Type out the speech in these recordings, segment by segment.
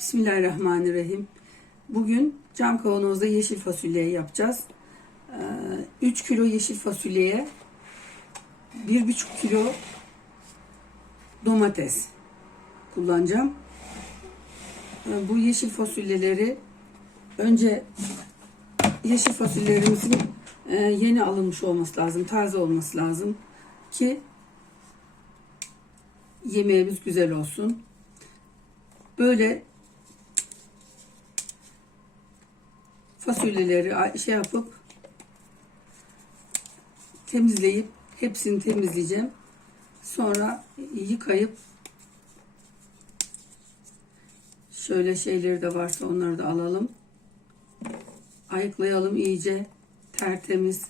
Bismillahirrahmanirrahim. Bugün cam kavanozda yeşil fasulye yapacağız. 3 kilo yeşil fasulyeye 1,5 kilo domates kullanacağım. Ee, Bu yeşil fasulyeleri önce yeşil fasulyelerimizin e, yeni alınmış olması lazım, taze olması lazım ki yemeğimiz güzel olsun. Böyle fasulyeleri şey yapıp temizleyip hepsini temizleyeceğim. Sonra yıkayıp şöyle şeyleri de varsa onları da alalım. Ayıklayalım iyice tertemiz.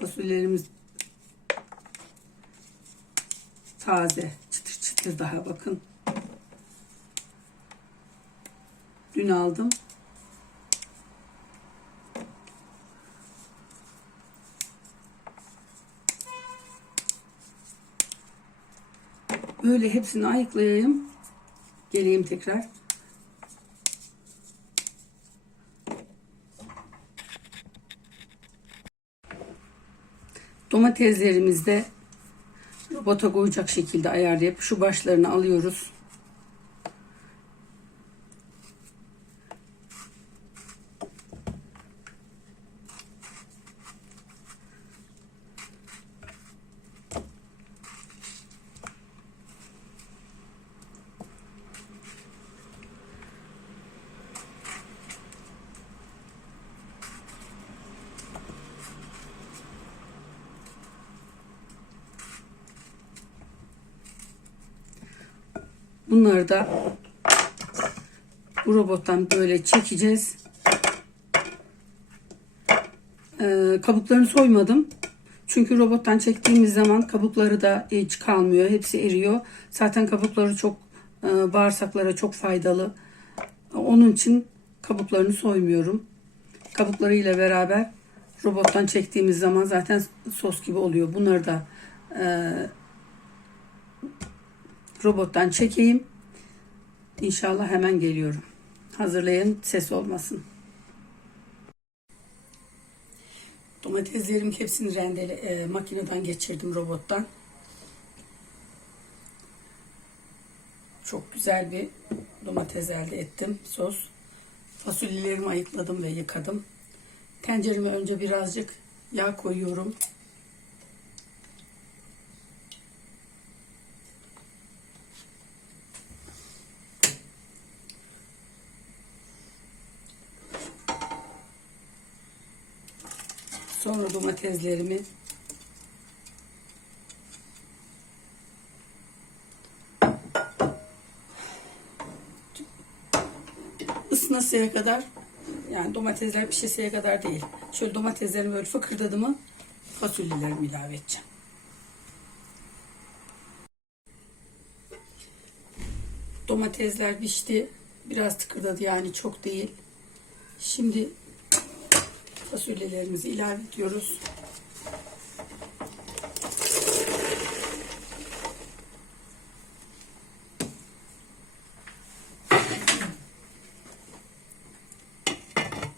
Fasulyelerimiz taze, çıtır çıtır daha bakın. Dün aldım. Böyle hepsini ayıklayayım. Geleyim tekrar. Domateslerimizi de robota koyacak şekilde ayarlayıp şu başlarını alıyoruz. Bunları da bu robottan böyle çekeceğiz. Ee, kabuklarını soymadım. Çünkü robottan çektiğimiz zaman kabukları da hiç kalmıyor. Hepsi eriyor. Zaten kabukları çok e, bağırsaklara çok faydalı. Onun için kabuklarını soymuyorum. Kabuklarıyla beraber robottan çektiğimiz zaman zaten sos gibi oluyor. Bunları da e, robottan çekeyim. İnşallah hemen geliyorum. Hazırlayın ses olmasın. Domateslerim hepsini rendele e, makineden geçirdim robottan. Çok güzel bir domates elde ettim. Sos. Fasulyelerimi ayıkladım ve yıkadım. Tencereme önce birazcık yağ koyuyorum. Sonra domateslerimi ısınasıya kadar yani domatesler pişeseye kadar değil. Şöyle domateslerimi böyle fıkırdadı mı fasulyelerimi ilave edeceğim. Domatesler pişti. Biraz tıkırdadı yani çok değil. Şimdi fasulyelerimizi ilave ediyoruz.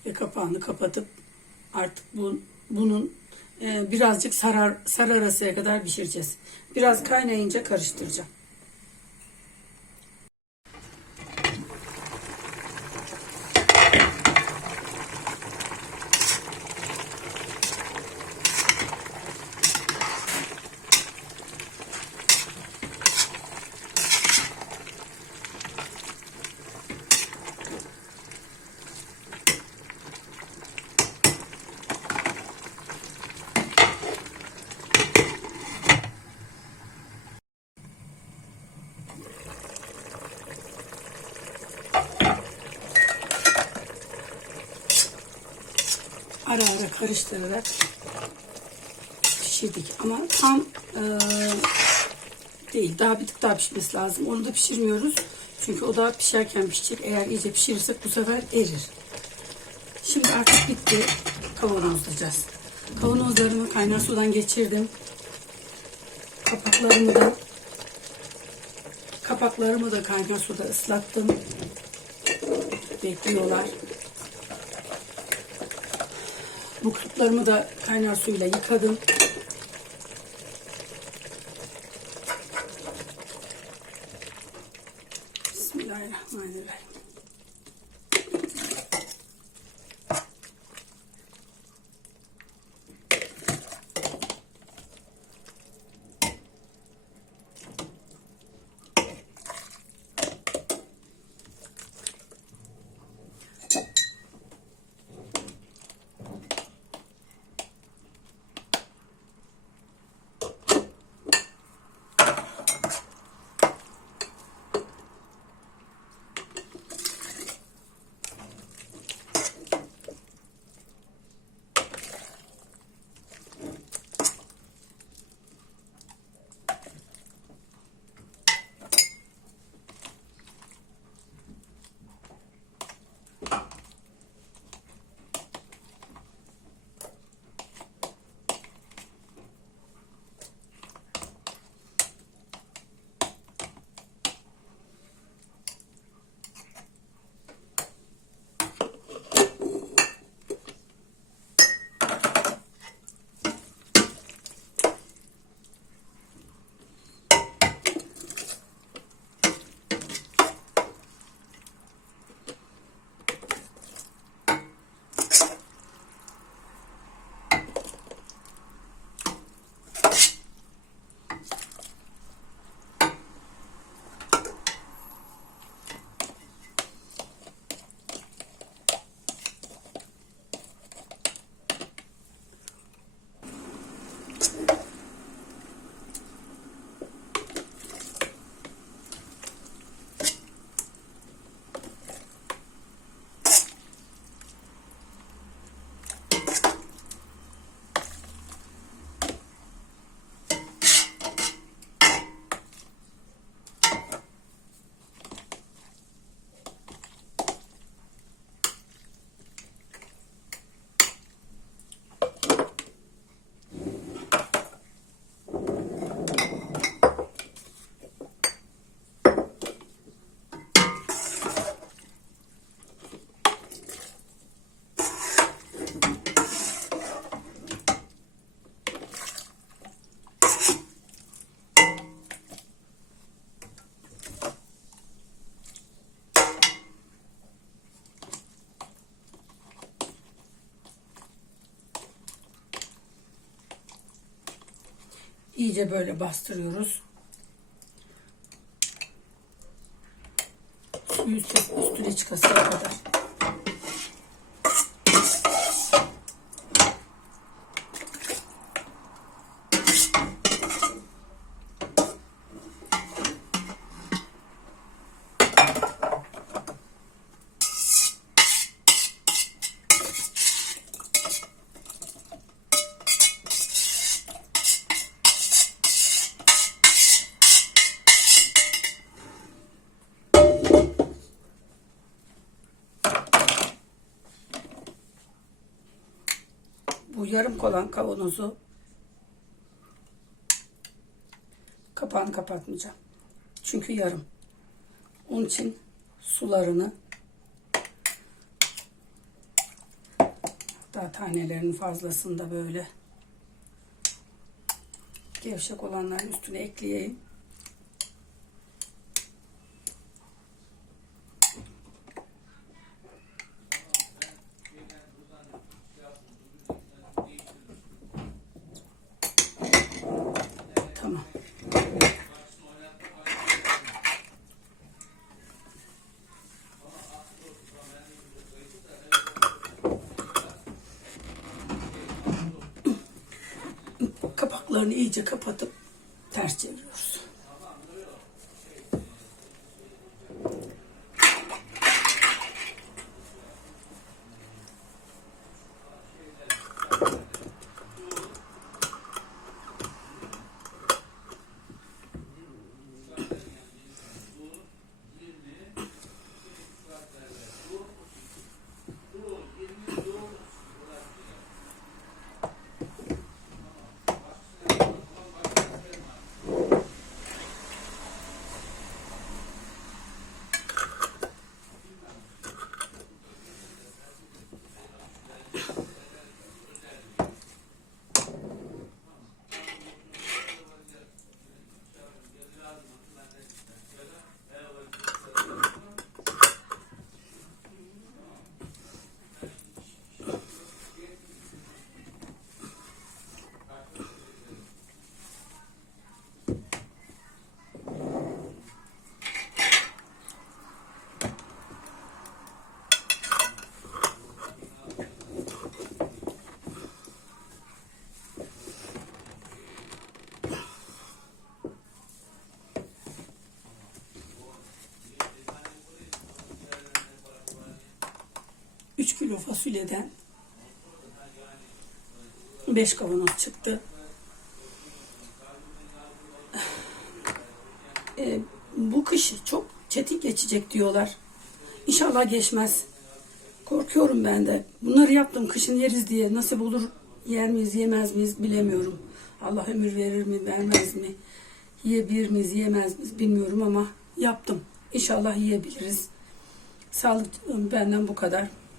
Ve kapağını kapatıp artık bu, bunun e, birazcık sarar sararasıya kadar pişireceğiz. Biraz kaynayınca karıştıracağım. Ara ara karıştırarak pişirdik. Ama tam e, değil. Daha bir tık daha pişmesi lazım. Onu da pişirmiyoruz. Çünkü o da pişerken pişecek. Eğer iyice pişirirsek bu sefer erir. Şimdi artık bitti. Kavanozlayacağız. Kavanozlarımı kaynar sudan geçirdim. Kapaklarımı da Kapaklarımı da kaynar suda ıslattım. Bekliyorlar. Bu kırıklarımı da kaynar suyla yıkadım. İyice böyle bastırıyoruz. Suyu üstüne çıkasıya kadar. Bu yarım kolan kavanozu kapağını kapatmayacağım. Çünkü yarım. Onun için sularını daha tanelerin fazlasını da böyle gevşek olanların üstüne ekleyeyim. Kapaklarını iyice kapatıp ters çeviriyoruz. Kilo fasulyeden 5 kavanoz çıktı. E, bu kış çok çetin geçecek diyorlar. İnşallah geçmez. Korkuyorum ben de. Bunları yaptım kışın yeriz diye. Nasip olur yer miyiz yemez miyiz bilemiyorum. Allah ömür verir mi vermez mi? Yiyebilir miyiz yiyemez miyiz bilmiyorum ama yaptım. İnşallah yiyebiliriz. Sağlık benden bu kadar.